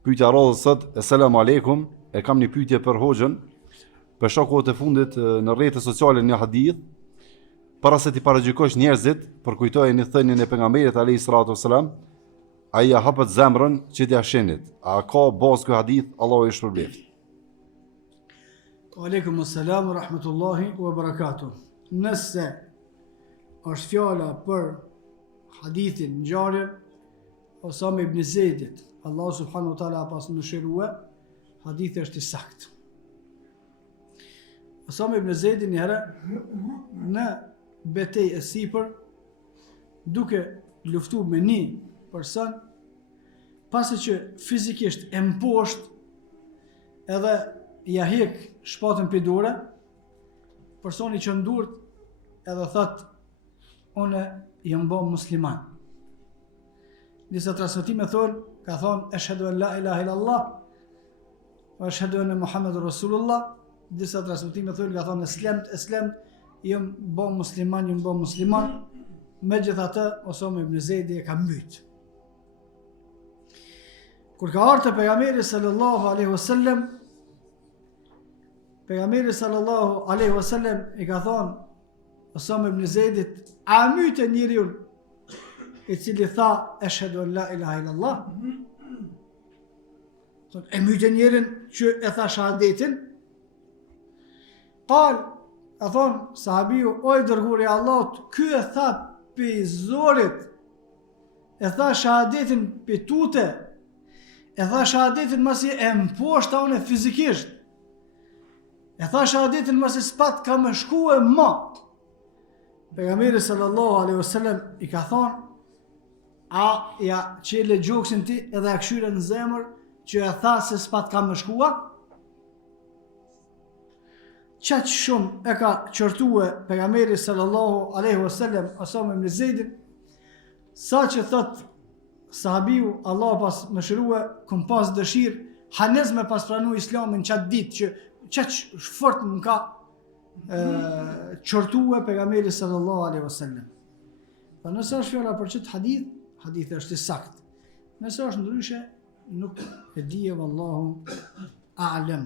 Pyetja radhës sot, selam aleikum, e kam një pyetje për hoxhën. Për shokut e fundit në rrjetet sociale një hadith, para se t'i paragjykosh njerëzit, për kujtoje një thënien e pejgamberit alayhis salatu wassalam, ai ja hapet zemrën që t'ia shenit. A ka bazë ky hadith? Allahu i shpërblet. Aleikum assalam wa rahmatullahi wa barakatuh. Nëse është fjala për hadithin ngjarje Osame ibn Zeidit, Allah subhanahu wa taala pas mëshirue, hadithi është i saktë. Osame ibn Zeidi një herë në betejë e sipër, duke luftuar me një person, pasi që fizikisht e mposht edhe ja hek shpatën për dore, personi që ndurt edhe thot, une jam bo musliman. Disa transmetime thonë, ka thonë, eshhedu an la ilaha illallah, wa eshhedu anna Muhammadur Rasulullah. Disa transmetime thonë, ka thonë, eslemt, jam bo musliman, me gjithatë, Osame ibn Zeidi e ka mbyt. Kur ka ardhur te pejgamberi sallallahu alaihi wasallam, i ka thonë Osame ibn Zeidit, a myte njeriu i cili tha eshhedu an la ilaha illallah? E myte njerin që e tha shahadetin? Qal, e thonë sahabiu, oj dërguari i Allahut, ky e tha pe zorit, e tha shahadetin pe tute, e tha shahadetin masi e mposhta une fizikisht, e tha shahadetin masi s'pat ka më shkue ma. Pejgamberi sallallahu alaihi wasallam i ka thonë, a ja qele gjoksin ti edhe a këshyre në zemër që e tha se s'pat ka më shkua? Qaq shumë e ka qërtue pejgamberi sallallahu alaihi wasallam Osame ibn Zeidin, sa që thot sahabiu, Allah pas më shërue, këm pas dëshirë, hanez me pas pranu islamin qatë ditë që qaq fort më ka qërtue pejgamberi sallallahu alaihi wasallam. Pa nëse është fjala për qëtë hadithi është i saktë. Nëse është ndryshe, nuk e dije, vallahu a'lam.